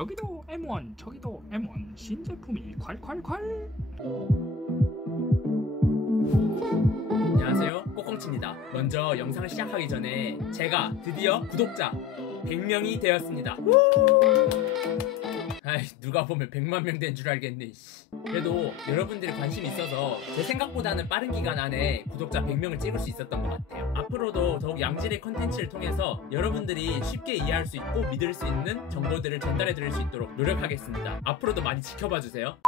여기도 M1 저기도 M1 신제품이 콸콸콸. 안녕하세요, 꼬꽁치입니다. 먼저 영상을 시작하기 전에 제가 드디어 구독자 100명이 되었습니다. 아이, 누가 보면 100만 명 된 줄 알겠네. 그래도 여러분들이 관심이 있어서 제 생각보다는 빠른 기간 안에 구독자 100명을 찍을 수 있었던 것 같아요. 앞으로도 더욱 양질의 컨텐츠를 통해서 여러분들이 쉽게 이해할 수 있고 믿을 수 있는 정보들을 전달해 드릴 수 있도록 노력하겠습니다. 앞으로도 많이 지켜봐 주세요.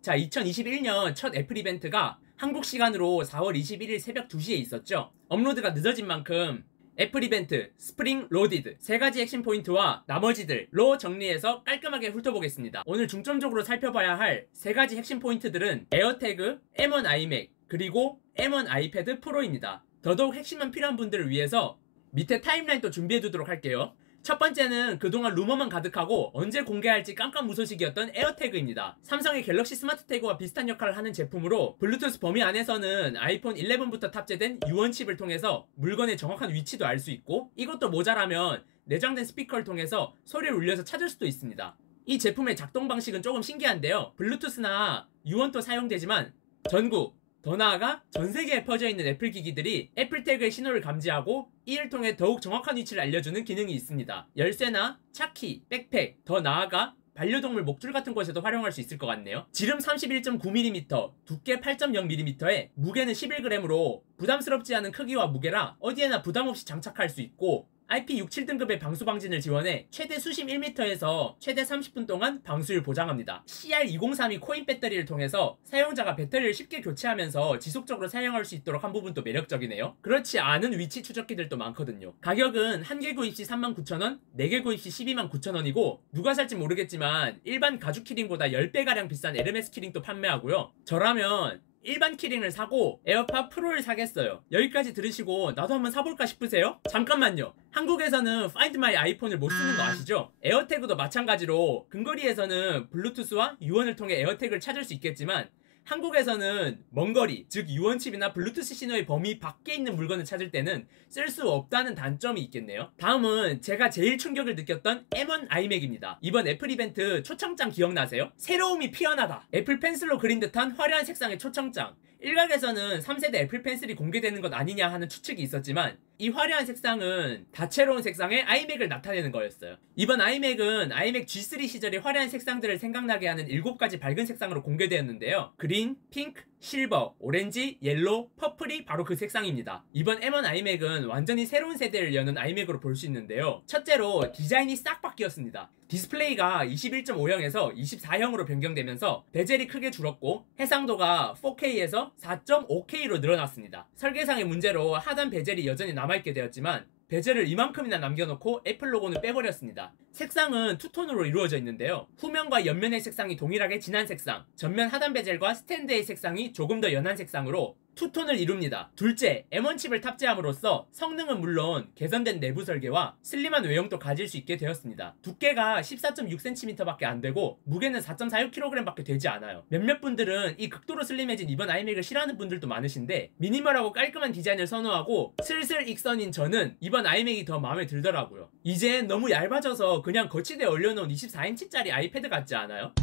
자, 2021년 첫 애플 이벤트가 한국 시간으로 4월 21일 새벽 2시에 있었죠. 업로드가 늦어진 만큼 애플 이벤트 스프링 로디드 3가지 핵심 포인트와 나머지들로 정리해서 깔끔하게 훑어보겠습니다. 오늘 중점적으로 살펴봐야 할 3가지 핵심 포인트들은 에어태그, M1 아이맥, 그리고 M1 아이패드 프로입니다. 더더욱 핵심만 필요한 분들을 위해서 밑에 타임라인도 준비해두도록 할게요. 첫 번째는 그동안 루머만 가득하고 언제 공개할지 깜깜무소식이었던 에어태그입니다. 삼성의 갤럭시 스마트 태그와 비슷한 역할을 하는 제품으로 블루투스 범위 안에서는 아이폰 11부터 탑재된 U1 칩을 통해서 물건의 정확한 위치도 알 수 있고, 이것도 모자라면 내장된 스피커를 통해서 소리를 울려서 찾을 수도 있습니다. 이 제품의 작동 방식은 조금 신기한데요. 블루투스나 U1도 사용되지만 전국, 더 나아가 전세계에 퍼져있는 애플 기기들이 애플 태그의 신호를 감지하고 이를 통해 더욱 정확한 위치를 알려주는 기능이 있습니다. 열쇠나 차키, 백팩, 더 나아가 반려동물 목줄 같은 곳에도 활용할 수 있을 것 같네요. 지름 31.9mm, 두께 8.0mm에 무게는 11g으로 부담스럽지 않은 크기와 무게라 어디에나 부담없이 장착할 수 있고, IP67 등급의 방수 방진을 지원해 최대 수심 1m에서 최대 30분 동안 방수를 보장합니다. CR203이 코인 배터리를 통해서 사용자가 배터리를 쉽게 교체하면서 지속적으로 사용할 수 있도록 한 부분도 매력적이네요. 그렇지 않은 위치 추적기들도 많거든요. 가격은 1개 구입 시 39,000원, 4개 구입 시 129,000원이고 누가 살지 모르겠지만 일반 가죽 키링보다 10배가량 비싼 에르메스 키링도 판매하고요. 저라면 일반 키링을 사고 에어팟 프로를 사겠어요. 여기까지 들으시고 나도 한번 사볼까 싶으세요? 잠깐만요. 한국에서는 Find My iPhone을 못 쓰는 거 아시죠? 에어태그도 마찬가지로 근거리에서는 블루투스와 U1을 통해 에어태그를 찾을 수 있겠지만 한국에서는 먼거리, 즉 U1 칩이나 블루투스 신호의 범위 밖에 있는 물건을 찾을 때는 쓸 수 없다는 단점이 있겠네요. 다음은 제가 제일 충격을 느꼈던 M1 아이맥입니다. 이번 애플 이벤트 초청장 기억나세요? 새로움이 피어나다. 애플 펜슬로 그린 듯한 화려한 색상의 초청장. 일각에서는 3세대 애플 펜슬이 공개되는 것 아니냐 하는 추측이 있었지만 이 화려한 색상은 다채로운 색상의 아이맥을 나타내는 거였어요. 이번 아이맥은 아이맥 G3 시절의 화려한 색상들을 생각나게 하는 7가지 밝은 색상으로 공개되었는데요. 그린, 핑크, 실버, 오렌지, 옐로우, 퍼플이 바로 그 색상입니다. 이번 M1 아이맥은 완전히 새로운 세대를 여는 아이맥으로 볼 수 있는데요. 첫째로 디자인이 싹 바뀌었습니다. 디스플레이가 21.5형에서 24형으로 변경되면서 베젤이 크게 줄었고 해상도가 4K에서 4.5K로 늘어났습니다. 설계상의 문제로 하단 베젤이 여전히 남아있게 되었지만 베젤을 이만큼이나 남겨놓고 애플 로고는 빼버렸습니다. 색상은 투톤으로 이루어져 있는데요. 후면과 옆면의 색상이 동일하게 진한 색상, 전면 하단 베젤과 스탠드의 색상이 조금 더 연한 색상으로 투톤을 이룹니다. 둘째, M1 칩을 탑재함으로써 성능은 물론 개선된 내부 설계와 슬림한 외형도 가질 수 있게 되었습니다. 두께가 14.6cm 밖에 안 되고 무게는 4.46kg 밖에 되지 않아요. 몇몇 분들은 이 극도로 슬림해진 이번 아이맥을 싫어하는 분들도 많으신데 미니멀하고 깔끔한 디자인을 선호하고 슬슬 익선인 저는 이번 아이맥이 더 마음에 들더라고요. 이젠 너무 얇아져서 그냥 거치대에 올려놓은 24인치짜리 아이패드 같지 않아요?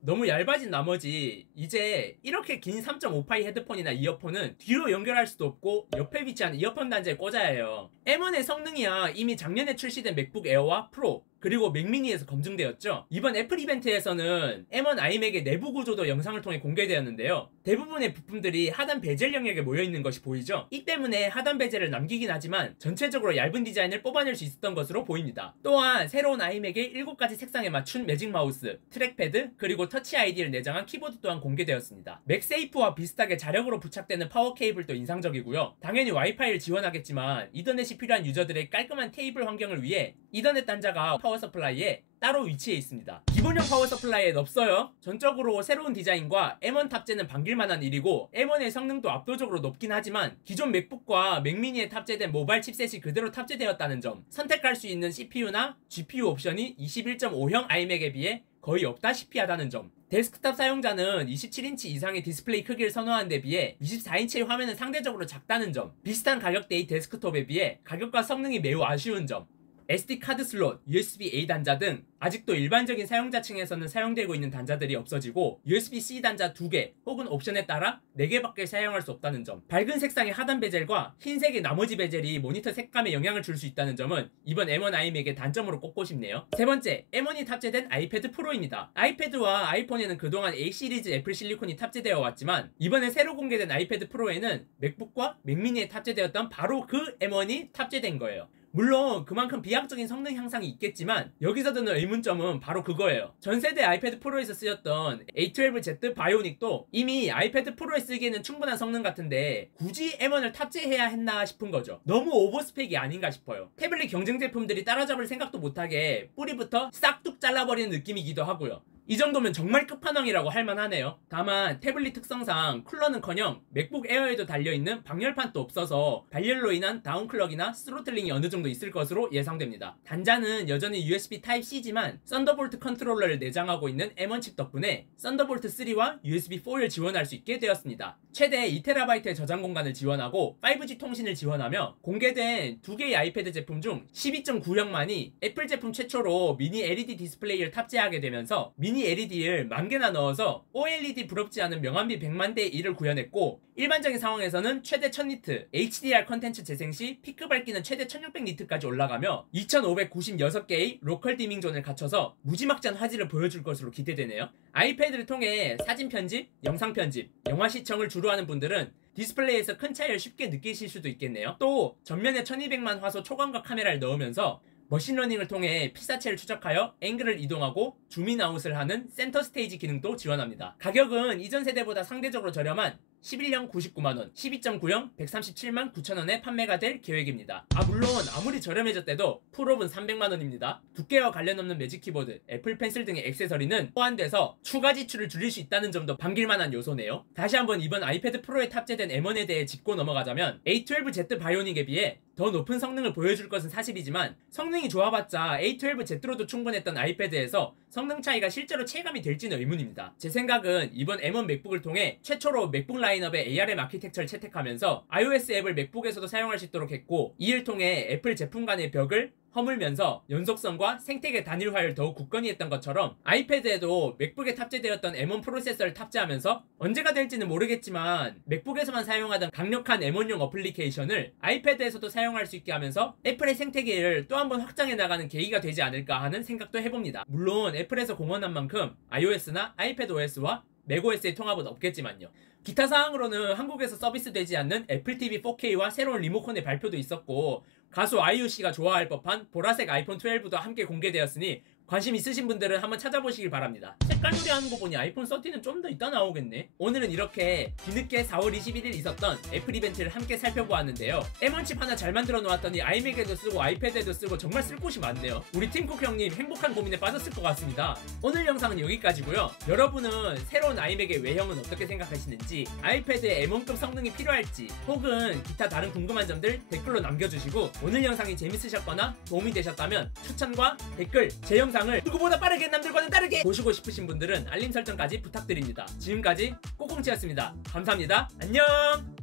너무 얇아진 나머지 이제 이렇게 긴 3.5파이 헤드폰이나 이어폰은 뒤로 연결할 수도 없고 옆에 위치한 이어폰 단자에 꽂아야 해요. M1의 성능이야 이미 작년에 출시된 맥북 에어와 프로 그리고 맥미니에서 검증되었죠. 이번 애플 이벤트에서는 M1 아이맥의 내부 구조도 영상을 통해 공개되었는데요. 대부분의 부품들이 하단 베젤 영역에 모여있는 것이 보이죠. 이 때문에 하단 베젤을 남기긴 하지만 전체적으로 얇은 디자인을 뽑아낼 수 있었던 것으로 보입니다. 또한 새로운 아이맥의 7가지 색상에 맞춘 매직 마우스, 트랙패드, 그리고 터치 아이디를 내장한 키보드 또한 공개되었습니다. 맥세이프와 비슷하게 자력으로 부착되는 파워 케이블도 인상적이고요. 당연히 와이파이를 지원하겠지만 이더넷이 필요한 유저들의 깔끔한 테이블 환경을 위해 이더넷 단자가 파워 서플라이에 따로 위치해 있습니다. 기본형 파워 서플라이엔 없어요. 전적으로 새로운 디자인과 M1 탑재는 반길만한 일이고 M1의 성능도 압도적으로 높긴 하지만 기존 맥북과 맥미니에 탑재된 모바일 칩셋이 그대로 탑재되었다는 점, 선택할 수 있는 CPU나 GPU 옵션이 21.5형 아이맥에 비해 거의 없다시피 하다는 점, 데스크탑 사용자는 27인치 이상의 디스플레이 크기를 선호하는 데 비해 24인치의 화면은 상대적으로 작다는 점, 비슷한 가격대의 데스크톱에 비해 가격과 성능이 매우 아쉬운 점, SD 카드 슬롯, USB-A 단자 등 아직도 일반적인 사용자층에서는 사용되고 있는 단자들이 없어지고 USB-C 단자 2개 혹은 옵션에 따라 4개밖에 사용할 수 없다는 점, 밝은 색상의 하단 베젤과 흰색의 나머지 베젤이 모니터 색감에 영향을 줄 수 있다는 점은 이번 M1 iMac의 단점으로 꼽고 싶네요. 세 번째, M1이 탑재된 아이패드 프로입니다. 아이패드와 아이폰에는 그동안 A 시리즈 애플 실리콘이 탑재되어 왔지만 이번에 새로 공개된 아이패드 프로에는 맥북과 맥미니에 탑재되었던 바로 그 M1이 탑재된 거예요. 물론 그만큼 비약적인 성능 향상이 있겠지만 여기서 드는 의문점은 바로 그거예요. 전세대 아이패드 프로에서 쓰였던 A12Z 바이오닉도 이미 아이패드 프로에 쓰기에는 충분한 성능 같은데 굳이 M1을 탑재해야 했나 싶은 거죠. 너무 오버스펙이 아닌가 싶어요. 태블릿 경쟁 제품들이 따라잡을 생각도 못하게 뿌리부터 싹둑 잘라버리는 느낌이기도 하고요. 이 정도면 정말 끝판왕이라고 할만하네요. 다만 태블릿 특성상 쿨러는커녕 맥북 에어에도 달려있는 방열판도 없어서 발열로 인한 다운클럭이나 스로틀링이 어느정도 있을 것으로 예상됩니다. 단자는 여전히 USB Type-C지만 썬더볼트 컨트롤러를 내장하고 있는 M1 칩 덕분에 썬더볼트 3와 USB 4를 지원할 수 있게 되었습니다. 최대 2TB의 저장 공간을 지원하고 5G 통신을 지원하며 공개된 2개의 아이패드 제품 중 12.9형만이 애플 제품 최초로 미니 LED 디스플레이를 탑재하게 되면서 미니 LED를 10,000개나 넣어서 OLED 부럽지 않은 명암비 100만 대 1을 구현했고 일반적인 상황에서는 최대 1000니트, HDR 컨텐츠 재생 시 피크 밝기는 최대 1600니트까지 올라가며 2596개의 로컬 디밍 존을 갖춰서 무지막지한 화질을 보여줄 것으로 기대되네요. 아이패드를 통해 사진 편집, 영상 편집, 영화 시청을 주로 하는 분들은 디스플레이에서 큰 차이를 쉽게 느끼실 수도 있겠네요. 또 전면에 1200만 화소 초광각 카메라를 넣으면서 머신러닝을 통해 피사체를 추적하여 앵글을 이동하고 줌인아웃을 하는 센터 스테이지 기능도 지원합니다. 가격은 이전 세대보다 상대적으로 저렴한 11형 99만원, 12.9형 137만 9천원에 판매가 될 계획입니다. 물론 아무리 저렴해졌대도 풀업은 300만원입니다. 두께와 관련 없는 매직 키보드, 애플 펜슬 등의 액세서리는 호환돼서 추가 지출을 줄일 수 있다는 점도 반길만한 요소네요. 다시 한번 이번 아이패드 프로에 탑재된 M1에 대해 짚고 넘어가자면 A12Z 바이오닉에 비해 더 높은 성능을 보여줄 것은 사실이지만 성능이 좋아봤자 A12Z로도 충분했던 아이패드에서 성능 차이가 실제로 체감이 될지는 의문입니다. 제 생각은 이번 M1 맥북을 통해 최초로 맥북 라인업에 ARM 아키텍처를 채택하면서 iOS 앱을 맥북에서도 사용할 수 있도록 했고 이를 통해 애플 제품 간의 벽을 허물면서 연속성과 생태계 단일화를 더욱 굳건히 했던 것처럼 아이패드에도 맥북에 탑재되었던 M1 프로세서를 탑재하면서 언제가 될지는 모르겠지만 맥북에서만 사용하던 강력한 M1용 어플리케이션을 아이패드에서도 사용할 수 있게 하면서 애플의 생태계를 또 한 번 확장해 나가는 계기가 되지 않을까 하는 생각도 해봅니다. 물론 애플에서 공헌한 만큼 iOS나 아이패드OS와 맥OS의 통합은 없겠지만요. 기타 사항으로는 한국에서 서비스되지 않는 애플 TV 4K와 새로운 리모컨의 발표도 있었고 가수 아이유씨가 좋아할 법한 보라색 아이폰 12도 함께 공개되었으니 관심 있으신 분들은 한번 찾아보시길 바랍니다. 색깔놀이 하는 거 보니 아이폰 13은 좀 더 이따 나오겠네. 오늘은 이렇게 뒤늦게 4월 21일 있었던 애플 이벤트를 함께 살펴보았는데요. M1 칩 하나 잘 만들어 놓았더니 아이맥에도 쓰고 아이패드에도 쓰고 정말 쓸 곳이 많네요. 우리 팀쿡 형님 행복한 고민에 빠졌을 것 같습니다. 오늘 영상은 여기까지고요. 여러분은 새로운 아이맥의 외형은 어떻게 생각하시는지, 아이패드에 M1급 성능이 필요할지 혹은 기타 다른 궁금한 점들 댓글로 남겨주시고 오늘 영상이 재밌으셨거나 도움이 되셨다면 추천과 댓글, 제 영상을 누구보다 빠르게 남들과는 다르게 보시고 싶으신 분들은 알림 설정까지 부탁드립니다. 지금까지 꼬꽁치였습니다. 감사합니다. 안녕.